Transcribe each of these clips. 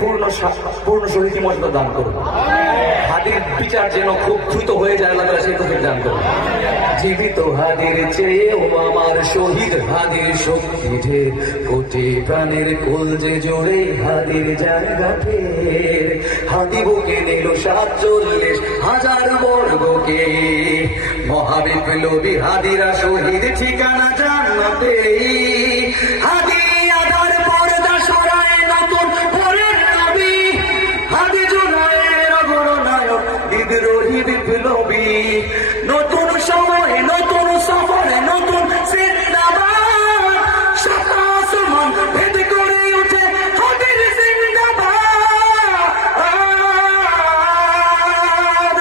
পূর্ণ শহীদি মর্যাদা দান করুন। হাদির বিচার যেন খুব দ্রুত হয়ে যায়, আল্লাহ তাআলা সেই তৌফিক দান করুন। জীবিত হাদির চেয়েও আমার শহীদ হাদির শক্তি ঢের, কোটি প্রাণের কলজে জোরে হাদির জায়গা ফের। হাদি বুকে নিল ৪৭,০০০ বর্গকে, মহাবিপ্লবী হাদিরা শহীদ ঠিকানা জান্নাতে। হাদি আধার পর্দা সরায় নতুন ভোরের নবী, হাদি জুনায়ের অগ্রনায়ক বিদ্রোহী বিপ্লবী। নতুন সময়ে নতুন সফরে নতুন জিন্দাবাদ, সাত আসমান ভেদ করে উঠে হাদির জিন্দাবাদ।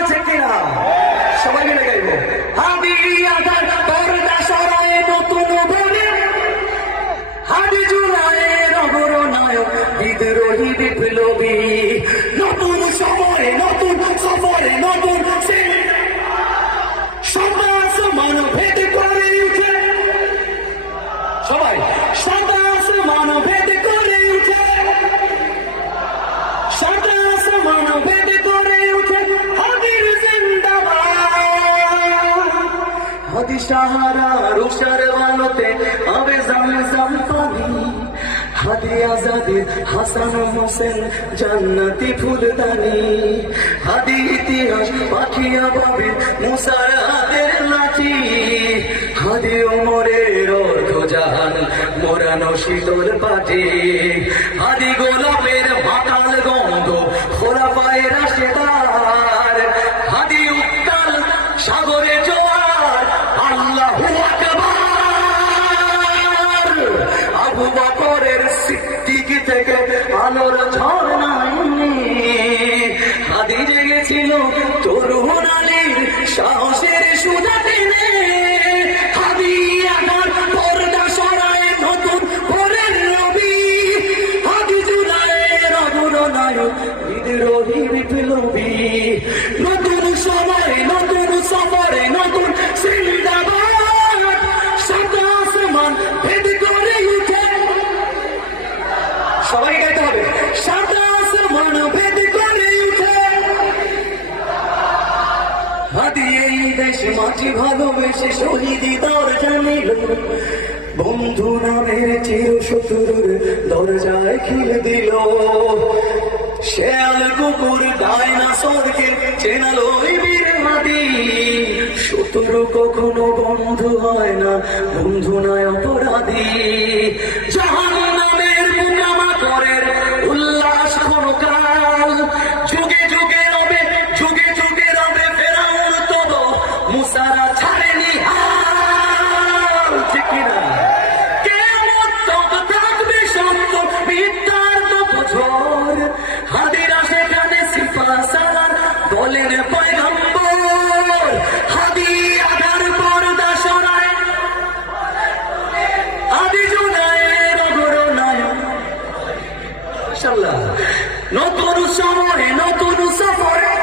ঠিক কিনা? সবাই মিলে গাইব। হাদি আধার পর্দা সরায় নতুন ভোরের, হাদি জুনায়ের অগ্রনায়ক বিদ্রোহী বিপ্লবী। নতুন সময়ে নতুন সফরে নতুন সমান ভেদ করে উঠে, সবাই সমান ভেদ করে উঠে, সমান ভেদ করে উঠে হাদির জিন্দাবাদ। হাদি সাহারা রুশার বালতে আবে জামজাম পানি, হাদি আজাদের হাসান হোসেন জান্নাতি ফুলদানি। হাদি ইতিহাস পাখিয়া পাবে মুসার হাতের লাঠি, হাদি ওমরের অর্ধ জাহান মোরানো শীতল পাটি। হাদি গোলাপের মাতাল গন্ধ খোলাফায়ে রাশেদার, হাদি উত্তাল সাগরে জোয়ার আল্লাহু আকবার। আবু বকরের সিদ্দিক থেকে আলোর ঝর্ণায় হাদি জেগেছিল তরুণ আলীর সাহসের সুধা টেনে। হাদি আমার পর্দা সরায় নতুন ভোরের নবী, হাদি জুনায়ের অগ্রনায়ক বিদ্রোহী বিপ্লবী। নতুন সময় নতুন সফরে নতুন জিন্দাবাদ, সাত আসমান ভেদ করে উঠে, সবাই গাইতে হবে, সাত আসমান ভেদ করে উঠে। হাদি এই দেশ মাটি ভালোবেসে শহীদি দরজা নিল, বন্ধু নামের চির শত্রুর দরজায় খিল দিল। শেয়াল কুকুর ডাইনোসরকে চেনালো বীর হাদি, শত্রু কখনো বন্ধু হয় না, বন্ধু নয় অপরাধী। জাহান্নামের পোকামাকড়ের উল্লাস ক্ষণকাল, যুগে যুগে রবে যুগে যুগে রবে ফেরাউন তব মুসারা ছাড়েনি হাল। ঠিক কিনা? কিয়ামত তক থাকবে সত্য মিথ্যার তপঝড়, হাদিরা সেখানে সিফাসালার বলেন পয়গম্বর। হাদি আধার পর্দা সরায়, হাদি জুনায়ের অগ্রনায়ক। মাশাআল্লাহ। নতুন সময়ে নতুন সফরে